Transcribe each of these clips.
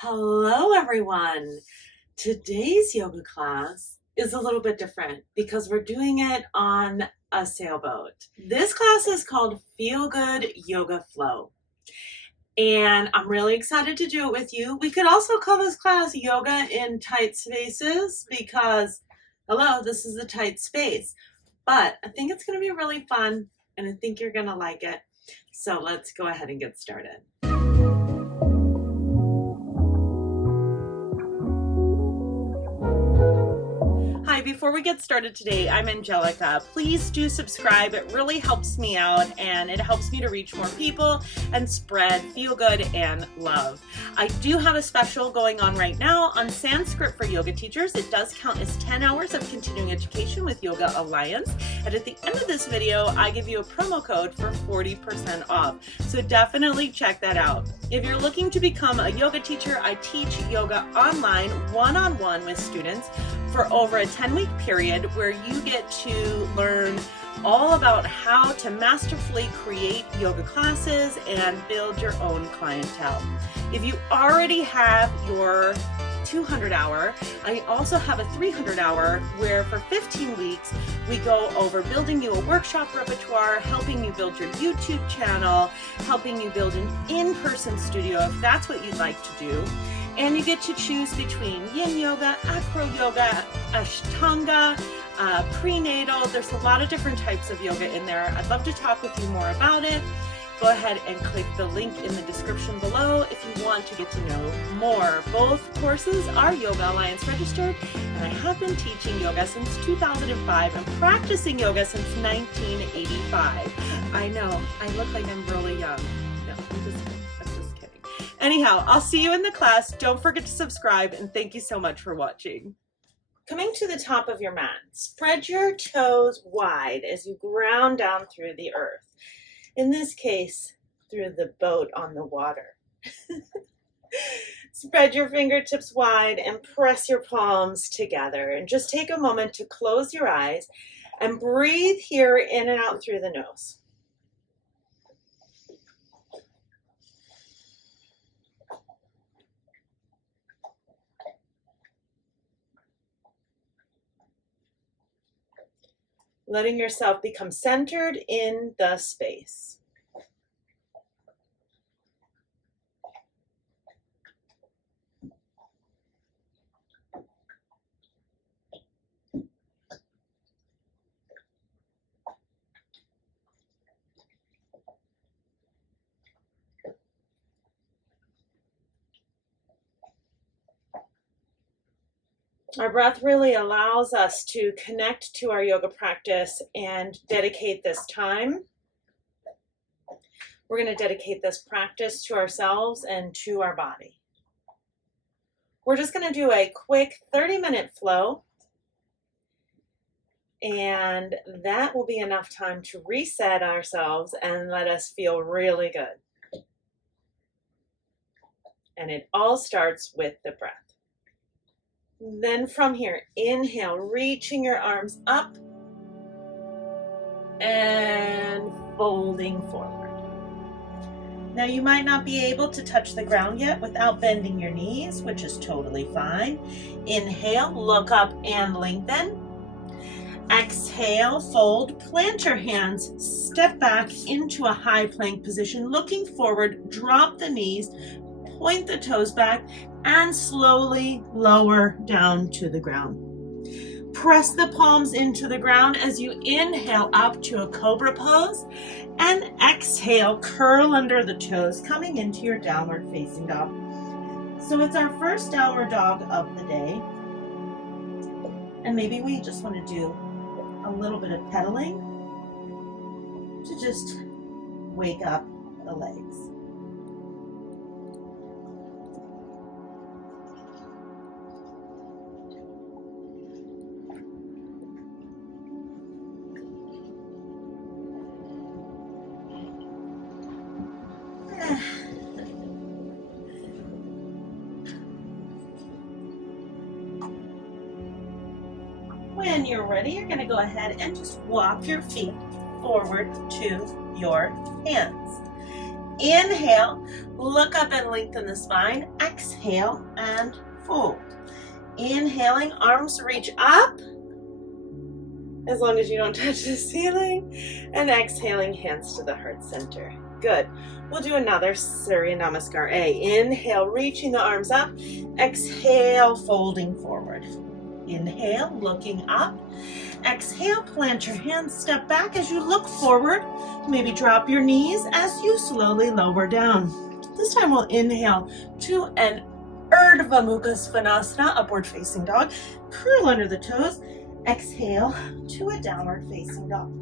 Hello everyone. Today's yoga class is a little bit different because we're doing it on a sailboat. This class is called Feel Good Yoga Flow. And I'm really excited to do it with you. We could also call this class Yoga in Tight Spaces because, hello, this is a tight space. But I think it's going to be really fun and I think you're going to like it. So let's go ahead and get started. Before we get started today, I'm Angelica. Please do subscribe. It really helps me out and it helps me to reach more people and spread feel good and love. I do have a special going on right now on Sanskrit for yoga teachers. It does count as 10 hours of continuing education with Yoga Alliance. And at the end of this video, I give you a promo code for 40% off. So definitely check that out. If you're looking to become a yoga teacher, I teach yoga online one-on-one with students for over a 10-week period where you get to learn all about how to masterfully create yoga classes and build your own clientele. If you already have your 200 hour, I also have a 300 hour where for 15 weeks we go over building you a workshop repertoire, helping you build your YouTube channel, helping you build an in-person studio if that's what you'd like to do. And you get to choose between yin yoga, acro yoga, ashtanga, prenatal. There's a lot of different types of yoga in there. I'd love to talk with you more about it. Go ahead and click the link in the description below if you want to get to know more. Both courses are Yoga Alliance registered, and I have been teaching yoga since 2005 and practicing yoga since 1985. I know, I look like I'm really young. No, I'm just kidding. Anyhow, I'll see you in the class. Don't forget to subscribe, and thank you so much for watching. Coming to the top of your mat, spread your toes wide as you ground down through the earth. In this case, through the boat on the water. Spread your fingertips wide and press your palms together. And just take a moment to close your eyes and breathe here in and out through the nose. Letting yourself become centered in the space. Our breath really allows us to connect to our yoga practice and dedicate this time. We're going to dedicate this practice to ourselves and to our body. We're just going to do a quick 30-minute flow, and that will be enough time to reset ourselves and let us feel really good. And it all starts with the breath. Then from here, inhale, reaching your arms up and folding forward. Now you might not be able to touch the ground yet without bending your knees, which is totally fine. Inhale, look up and lengthen. Exhale, fold, plant your hands, step back into a high plank position, looking forward, drop the knees, point the toes back, and slowly lower down to the ground. Press the palms into the ground as you inhale up to a cobra pose, and exhale, curl under the toes, coming into your downward facing dog. So it's our first downward dog of the day, and maybe we just want to do a little bit of pedaling to just wake up the legs. When you're ready, you're going to go ahead and just walk your feet forward to your hands. Inhale, look up and lengthen the spine. Exhale and fold. Inhaling, arms reach up, as long as you don't touch the ceiling. And exhaling, hands to the heart center. Good. We'll do another Surya Namaskar A. Inhale, reaching the arms up. Exhale, folding forward. Inhale, looking up. Exhale, plant your hands, step back as you look forward. Maybe drop your knees as you slowly lower down. This time we'll inhale to an Urdhva Mukha Svanasana, upward facing dog. Curl under the toes. Exhale to a downward facing dog.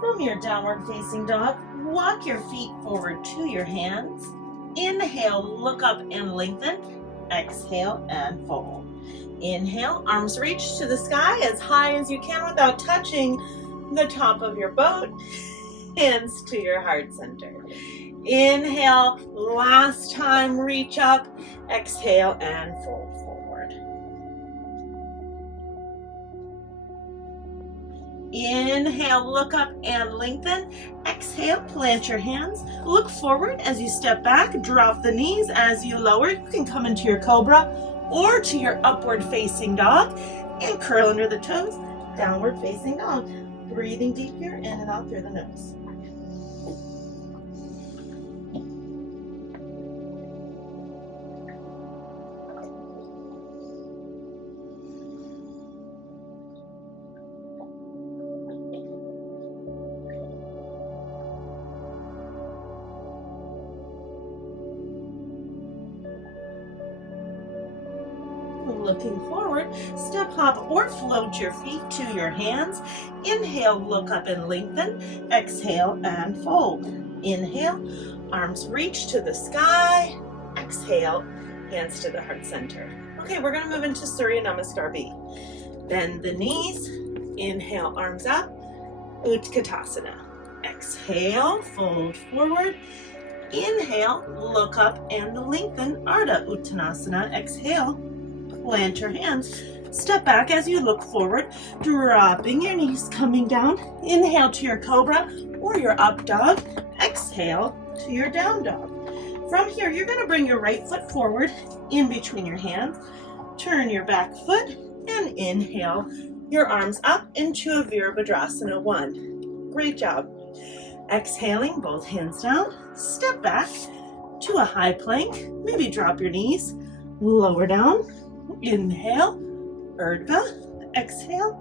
From your downward facing dog, walk your feet forward to your hands. Inhale, look up and lengthen. Exhale and fold. Inhale, arms reach to the sky as high as you can without touching the top of your boat. Hands to your heart center. Inhale, last time, reach up. Exhale and fold forward. Inhale, look up and lengthen. Exhale, plant your hands. Look forward as you step back. Drop the knees as you lower. You can come into your cobra or to your upward facing dog and curl under the toes. Downward facing dog. Breathing deep here, in and out through the nose. Looking forward, step, hop, or float your feet to your hands. Inhale, look up and lengthen. Exhale and fold. Inhale, arms reach to the sky. Exhale, hands to the heart center. Okay, we're going to move into Surya Namaskar B. Bend the knees. Inhale, arms up. Utkatasana. Exhale, fold forward. Inhale, look up and lengthen. Ardha Uttanasana. Exhale, plant your hands. Step back as you look forward, dropping your knees, coming down. Inhale to your cobra or your up dog. Exhale to your down dog. From here, you're going to bring your right foot forward in between your hands. Turn your back foot and inhale your arms up into a Virabhadrasana 1. Great job. Exhaling, both hands down. Step back to a high plank. Maybe drop your knees. Lower down. Inhale, Urdhva, exhale,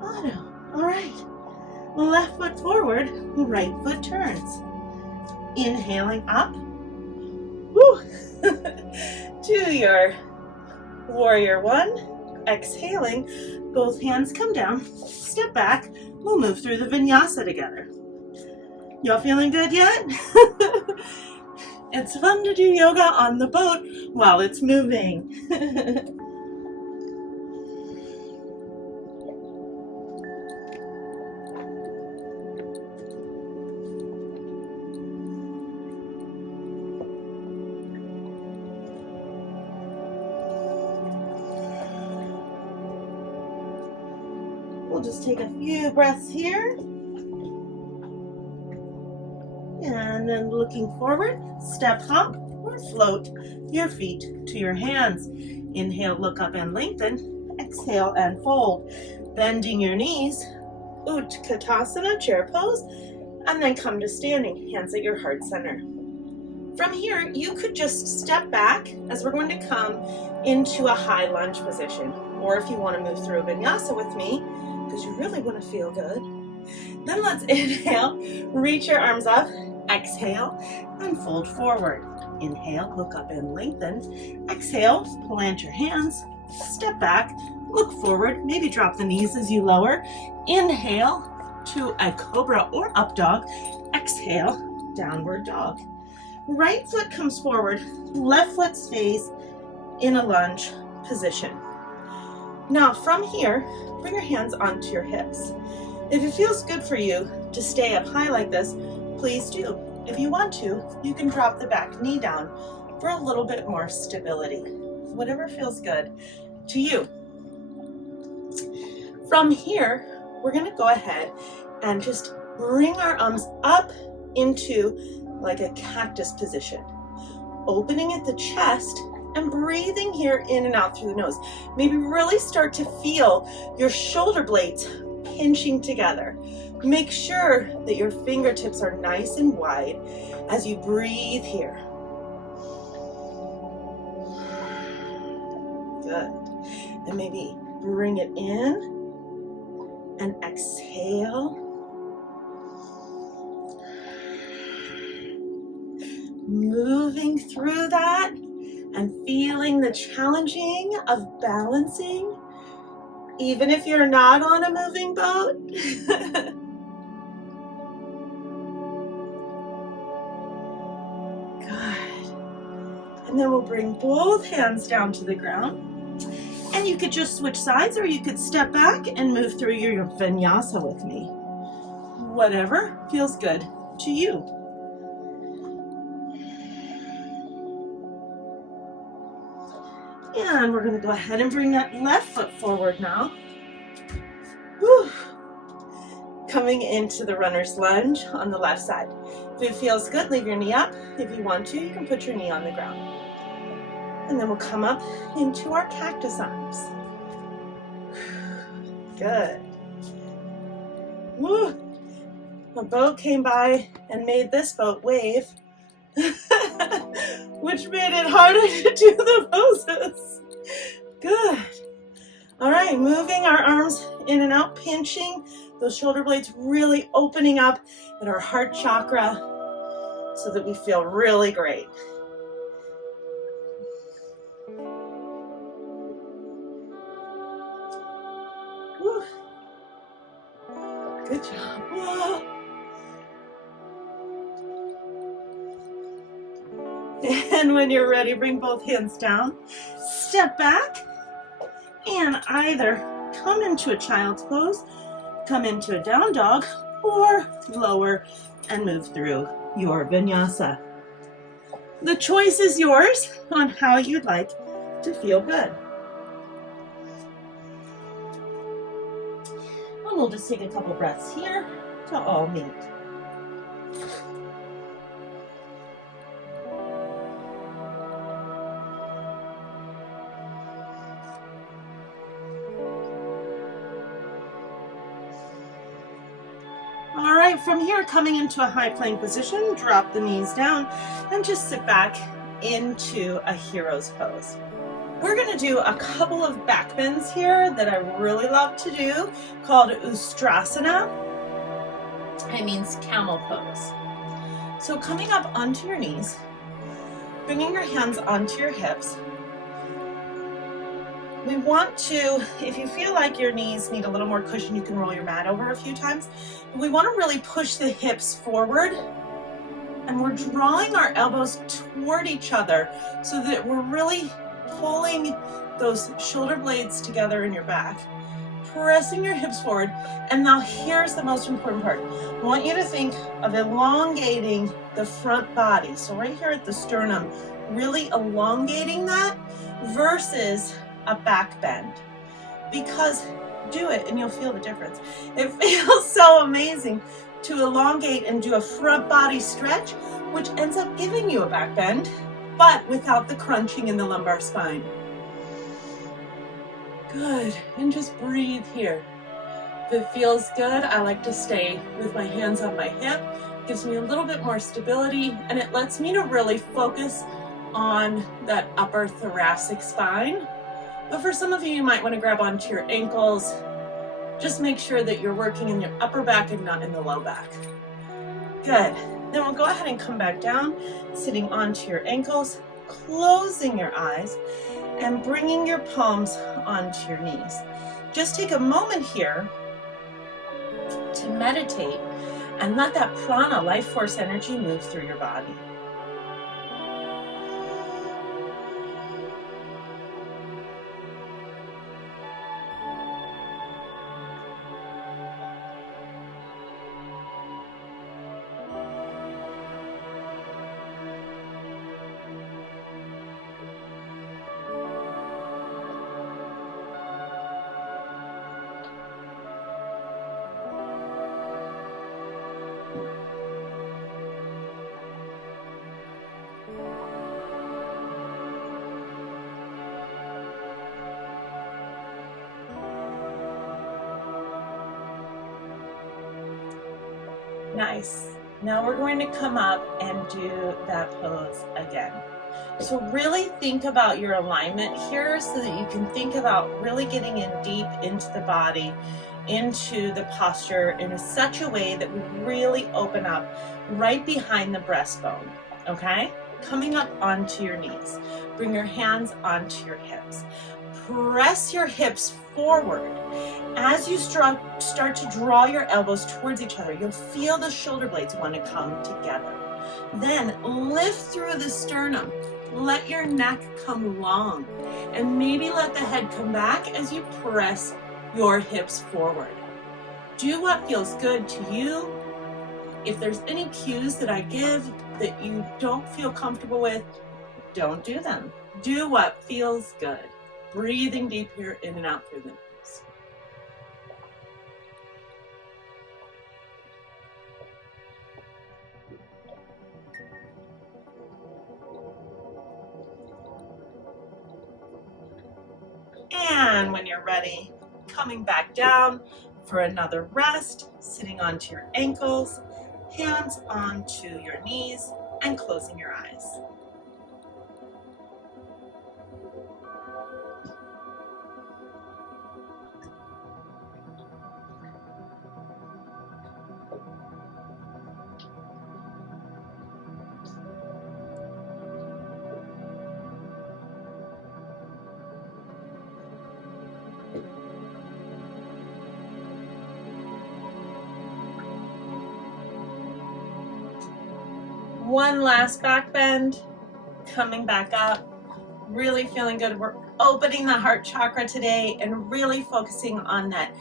Adho. All right, left foot forward, right foot turns. Inhaling up, to your Warrior 1. Exhaling, both hands come down, step back, we'll move through the Vinyasa together. Y'all feeling good yet? It's fun to do yoga on the boat while it's moving. We'll just take a few breaths here. And then looking forward, step, hop, or float your feet to your hands. Inhale, look up and lengthen. Exhale and fold. Bending your knees, Utkatasana, chair pose, and then come to standing, hands at your heart center. From here, you could just step back as we're going to come into a high lunge position. Or if you want to move through a Vinyasa with me, because you really want to feel good, then let's inhale, reach your arms up, exhale, and fold forward. Inhale, look up and lengthen. Exhale, plant your hands, step back, look forward, maybe drop the knees as you lower. Inhale to a cobra or up dog. Exhale, downward dog. Right foot comes forward, left foot stays in a lunge position. Now from here, bring your hands onto your hips. If it feels good for you to stay up high like this, please do. If you want to, you can drop the back knee down for a little bit more stability. Whatever feels good to you. From here, we're going to go ahead and just bring our arms up into like a cactus position, opening at the chest and breathing here in and out through the nose. Maybe really start to feel your shoulder blades pinching together. Make sure that your fingertips are nice and wide as you breathe here. Good. And maybe bring it in and exhale. Moving through that and feeling the challenging of balancing, even if you're not on a moving boat. Good. And then we'll bring both hands down to the ground. And you could just switch sides, or you could step back and move through your Vinyasa with me. Whatever feels good to you. And we're going to go ahead and bring that left foot forward now. Whew. Coming into the runner's lunge on the left side. If it feels good, leave your knee up. If you want to, you can put your knee on the ground. And then we'll come up into our cactus arms. Good. Woo. A boat came by and made this boat wave, which made it harder to do the poses. Good. All right, moving our arms in and out, pinching those shoulder blades, really opening up at our heart chakra so that we feel really great. Woo. Good job. Whoa. And when you're ready, bring both hands down, step back, and either come into a child's pose, come into a down dog, or lower and move through your Vinyasa. The choice is yours on how you'd like to feel good. And we'll just take a couple breaths here to all meet. All right, from here, coming into a high plank position, drop the knees down and just sit back into a hero's pose. We're going to do a couple of back bends here that I really love to do, called Ustrasana. It means camel pose. So coming up onto your knees, bringing your hands onto your hips. We want to, if you feel like your knees need a little more cushion, you can roll your mat over a few times. We want to really push the hips forward, and we're drawing our elbows toward each other so that we're really pulling those shoulder blades together in your back, pressing your hips forward. And now here's the most important part. I want you to think of elongating the front body. So right here at the sternum, really elongating that versus a back bend, because do it and you'll feel the difference. It feels so amazing to elongate and do a front body stretch, which ends up giving you a back bend, but without the crunching in the lumbar spine. Good. And just breathe here. If it feels good, I like to stay with my hands on my hip. It gives me a little bit more stability, and it lets me to really focus on that upper thoracic spine. But for some of you, you might want to grab onto your ankles. Just make sure that you're working in your upper back and not in the low back. Good. Then we'll go ahead and come back down, sitting onto your ankles, closing your eyes, and bringing your palms onto your knees. Just take a moment here to meditate and let that prana, life force energy, move through your body. Nice. Now we're going to come up and do that pose again. So really think about your alignment here so that you can think about really getting in deep into the body, into the posture in such a way that we really open up right behind the breastbone, okay? Coming up onto your knees. Bring your hands onto your hips. Press your hips forward. As you start to draw your elbows towards each other, you'll feel the shoulder blades want to come together. Then lift through the sternum. Let your neck come long, and maybe let the head come back as you press your hips forward. Do what feels good to you. If there's any cues that I give that you don't feel comfortable with, don't do them. Do what feels good. Breathing deep here, in and out through the nose. And when you're ready, coming back down for another rest, sitting onto your ankles, hands onto your knees, and closing your eyes. One last back bend, coming back up, really feeling good. We're opening the heart chakra today and really focusing on that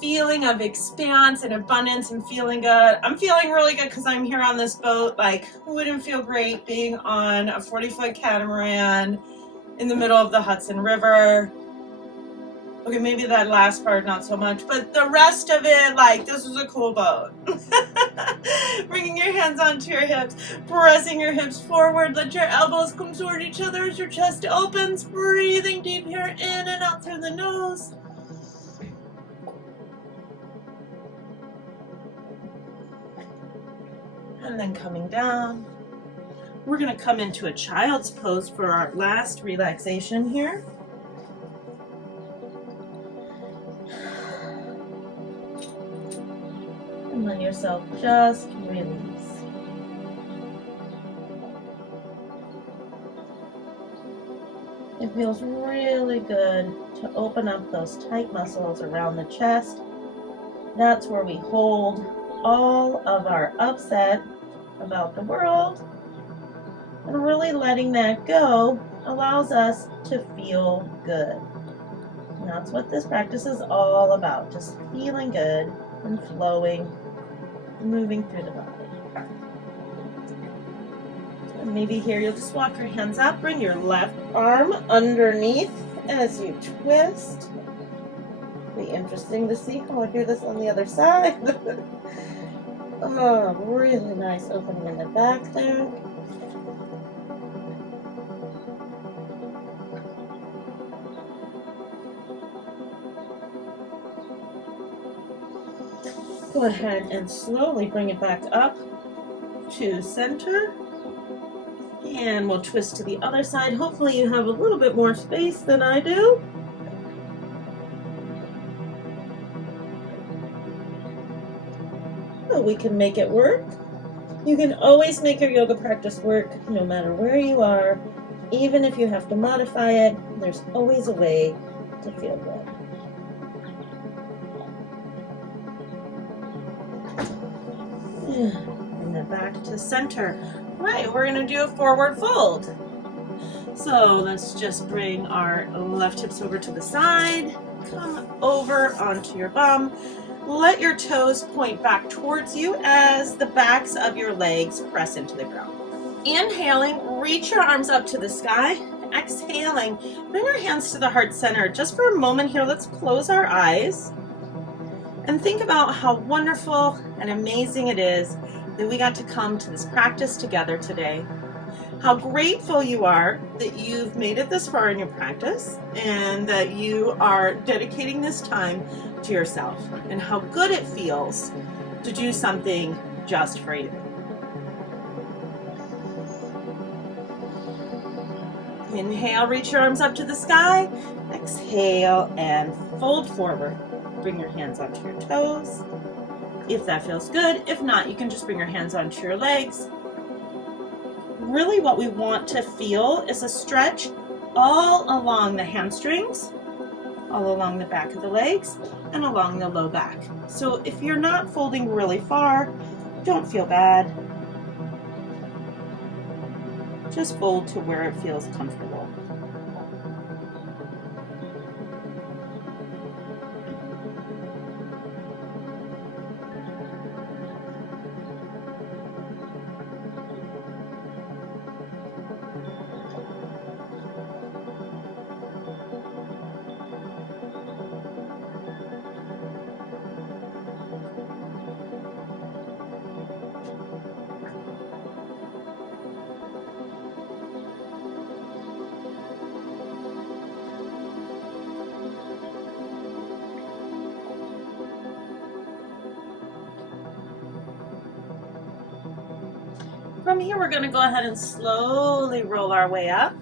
feeling of expanse and abundance and feeling good. I'm feeling really good because I'm here on this boat. Like, who wouldn't feel great being on a 40-foot catamaran in the middle of the Hudson River? Okay, maybe that last part, not so much, but the rest of it, like, this is a cool boat. Bringing your hands onto your hips, pressing your hips forward, let your elbows come toward each other as your chest opens, breathing deep here, in and out through the nose. And then coming down. We're gonna come into a child's pose for our last relaxation here. And let yourself just release. It feels really good to open up those tight muscles around the chest. That's where we hold all of our upset about the world. And really letting that go allows us to feel good. And that's what this practice is all about, just feeling good and flowing, moving through the body. And maybe here you'll just walk your hands up, bring your left arm underneath as you twist. Be interesting to see how I do this on the other side. Oh, really nice opening in the back there. Go ahead and slowly bring it back up to center. And we'll twist to the other side. Hopefully you have a little bit more space than I do. But we can make it work. You can always make your yoga practice work no matter where you are. Even if you have to modify it, there's always a way to feel good. Bring that back to center. Right, we're going to do a forward fold. So let's just bring our left hips over to the side. Come over onto your bum. Let your toes point back towards you as the backs of your legs press into the ground. Inhaling, reach your arms up to the sky. Exhaling, bring your hands to the heart center. Just for a moment here, let's close our eyes and think about how wonderful and amazing it is that we got to come to this practice together today. How grateful you are that you've made it this far in your practice and that you are dedicating this time to yourself, and how good it feels to do something just for you. Inhale, reach your arms up to the sky. Exhale and fold forward. Bring your hands onto your toes. If that feels good. If not, you can just bring your hands onto your legs. Really what we want to feel is a stretch all along the hamstrings, all along the back of the legs, and along the low back. So if you're not folding really far, don't feel bad. Just fold to where it feels comfortable. From here, we're going to go ahead and slowly roll our way up.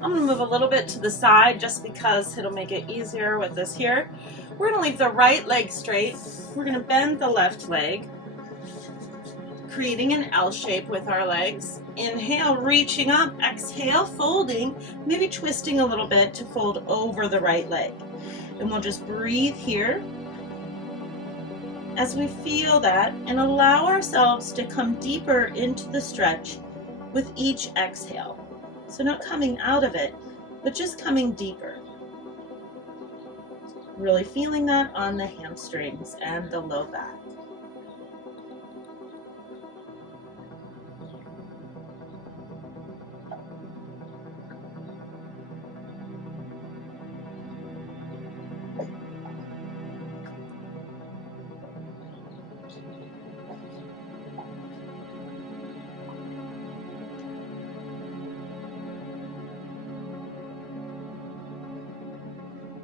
I'm going to move a little bit to the side just because it'll make it easier with this here. We're going to leave the right leg straight. We're going to bend the left leg, creating an L shape with our legs. Inhale, reaching up. Exhale, folding, maybe twisting a little bit to fold over the right leg. And we'll just breathe here as we feel that and allow ourselves to come deeper into the stretch with each exhale. So not coming out of it, but just coming deeper. Really feeling that on the hamstrings and the low back.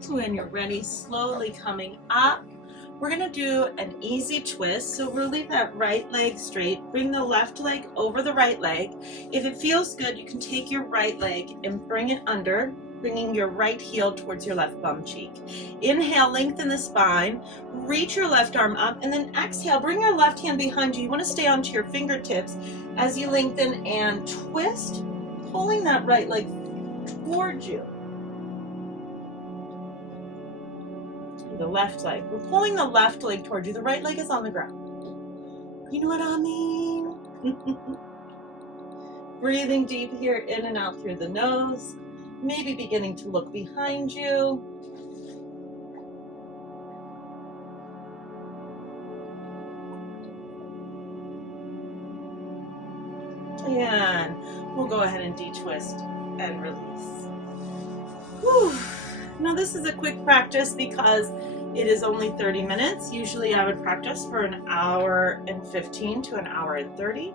When you're ready, slowly coming up, we're going to do an easy twist. So we'll leave that right leg straight, bring the left leg over the right leg. If it feels good, you can take your right leg and bring it under, bringing your right heel towards your left bum cheek. Inhale, lengthen the spine, reach your left arm up, and then exhale, bring your left hand behind you. You want to stay onto your fingertips as you lengthen and twist, pulling that right leg towards you. The left leg. We're pulling the left leg towards you. The right leg is on the ground. You know what I mean? Breathing deep here, in and out through the nose. Maybe beginning to look behind you. And we'll go ahead and de-twist and release. Whew. Now this is a quick practice because it is only 30 minutes. Usually I would practice for an hour and 15 to an hour and 30.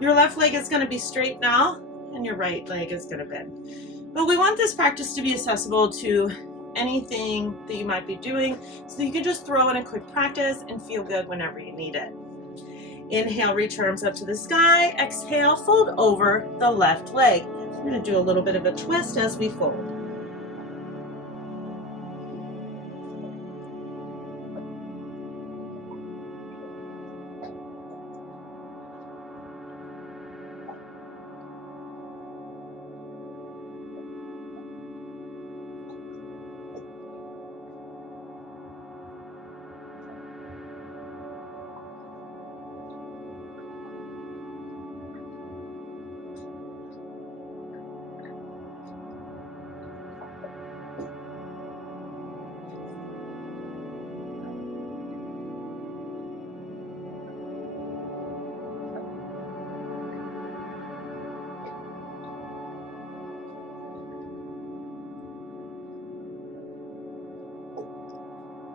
Your left leg is going to be straight now and your right leg is going to bend. But we want this practice to be accessible to anything that you might be doing, so you can just throw in a quick practice and feel good whenever you need it. Inhale, reach your arms up to the sky. Exhale, fold over the left leg. We're going to do a little bit of a twist as we fold.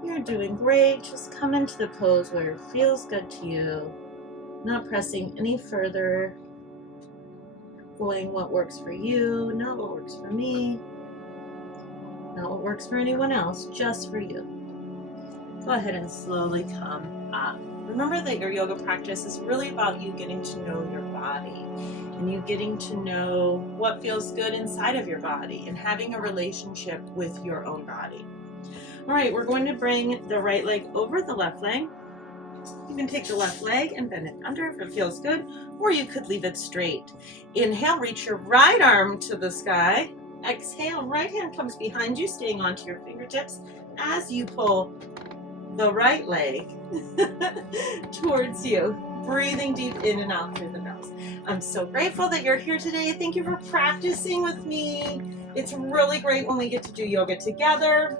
You're doing great. Just come into the pose where it feels good to you. Not pressing any further. Going what works for you, not what works for me. Not what works for anyone else, just for you. Go ahead and slowly come up. Remember that your yoga practice is really about you getting to know your body and you getting to know what feels good inside of your body and having a relationship with your own body. All right, we're going to bring the right leg over the left leg. You can take the left leg and bend it under if it feels good, or you could leave it straight. Inhale, reach your right arm to the sky. Exhale, right hand comes behind you, staying onto your fingertips as you pull the right leg towards you, breathing deep in and out through the nose. I'm so grateful that you're here today. Thank you for practicing with me. It's really great when we get to do yoga together.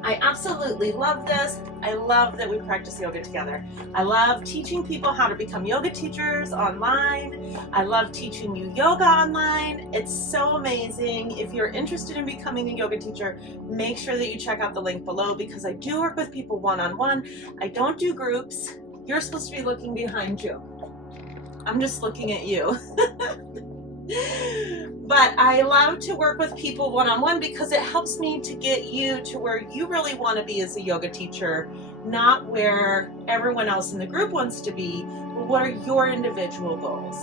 I absolutely love this. I love that we practice yoga together. I love teaching people how to become yoga teachers online. I love teaching you yoga online. It's so amazing. If you're interested in becoming a yoga teacher, make sure that you check out the link below because I do work with people one-on-one. I don't do groups. You're supposed to be looking behind you. I'm just looking at you. But I love to work with people one-on-one because it helps me to get you to where you really want to be as a yoga teacher, not where everyone else in the group wants to be, but what are your individual goals.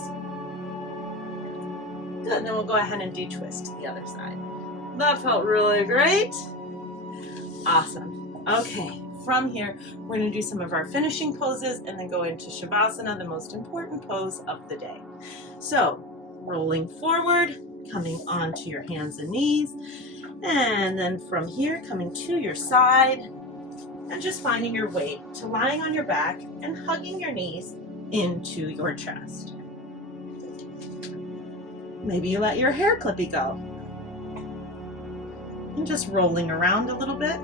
Good, then we'll go ahead and de-twist to the other side. That felt really great. Awesome. Okay, from here, we're going to do some of our finishing poses and then go into Savasana, the most important pose of the day. So, rolling forward, coming onto your hands and knees, and then from here coming to your side and just finding your weight to lying on your back and hugging your knees into your chest. Maybe you let your hair clippy go and just rolling around a little bit.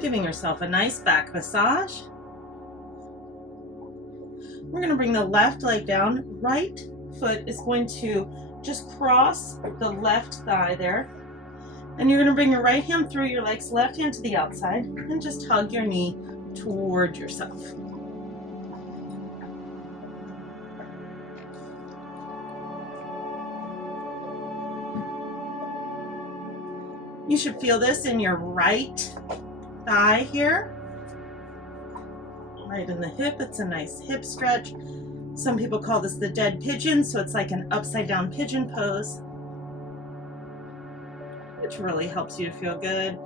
Giving yourself a nice back massage. We're going to bring the left leg down. Right foot is going to just cross the left thigh there. And you're going to bring your right hand through your legs, left hand to the outside, and just hug your knee toward yourself. You should feel this in your right thigh here. Right in the hip, it's a nice hip stretch. Some people call this the dead pigeon, so it's like an upside down pigeon pose, which really helps you to feel good.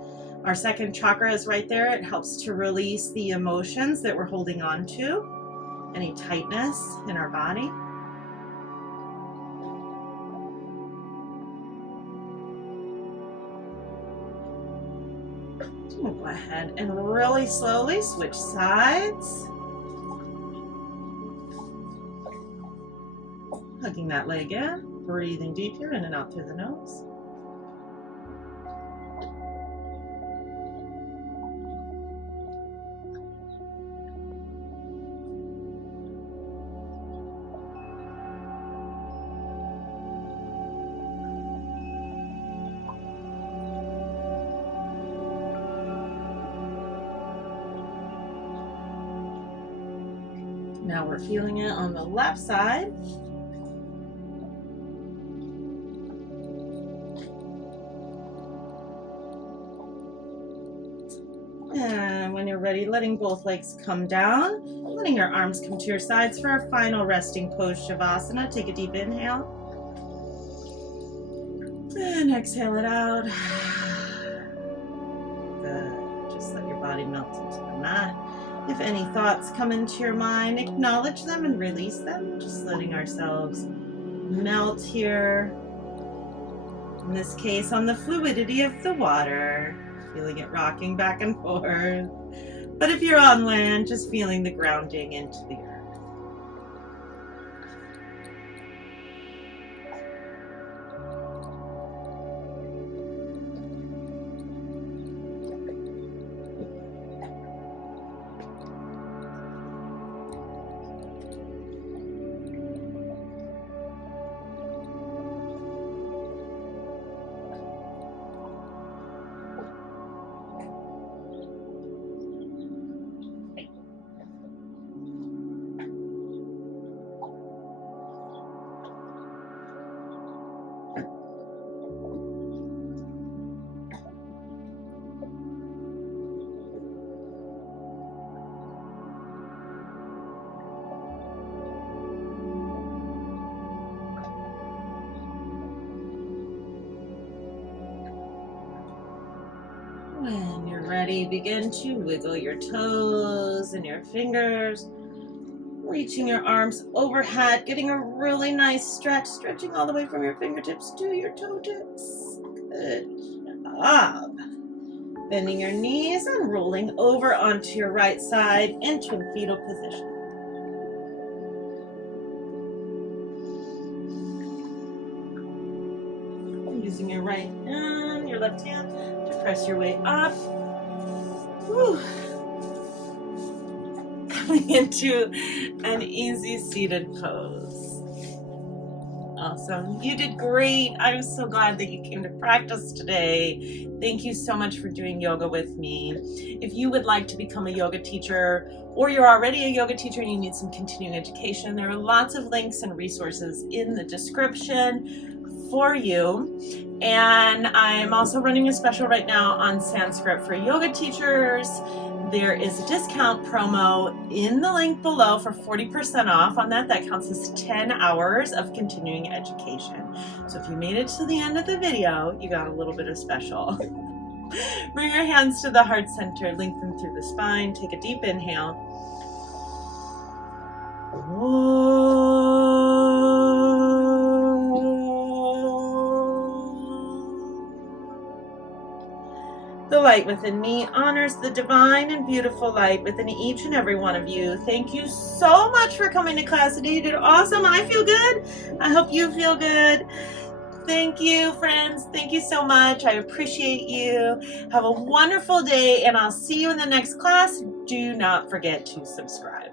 Our second chakra is right there. It helps to release the emotions that we're holding on to, any tightness in our body. We'll go ahead and really slowly switch sides. Hugging that leg in, breathing deep here in and out through the nose. Now we're feeling it on the left side. And when you're ready, letting both legs come down, letting your arms come to your sides for our final resting pose, Savasana. Take a deep inhale. And exhale it out. Good. Just let your body melt into the mat. If any thoughts come into your mind, acknowledge them and release them. Just letting ourselves melt here. In this case, on the fluidity of the water, feeling it rocking back and forth. But if you're on land, just feeling the grounding into the earth. When you're ready, begin to wiggle your toes and your fingers, reaching your arms overhead, getting a really nice stretch, stretching all the way from your fingertips to your toe tips. Good job. Bending your knees and rolling over onto your right side into a fetal position. Using your right and your left hand to press your way up. Whew. Coming into an easy seated pose. Awesome. You did great. I'm so glad that you came to practice today. Thank you so much for doing yoga with me. If you would like to become a yoga teacher, or you're already a yoga teacher and you need some continuing education, there are lots of links and resources in the description for you. And I'm also running a special right now on Sanskrit for yoga teachers. There is a discount promo in the link below for 40% off on that. That counts as 10 hours of continuing education. So if you made it to the end of the video, you got a little bit of special. Bring your hands to the heart center, link them through the spine. Take a deep inhale. The light within me honors the divine and beautiful light within each and every one of you. Thank you so much for coming to class today. You did awesome. I feel good. I hope you feel good. Thank you, friends. Thank you so much. I appreciate you. Have a wonderful day, and I'll see you in the next class. Do not forget to subscribe.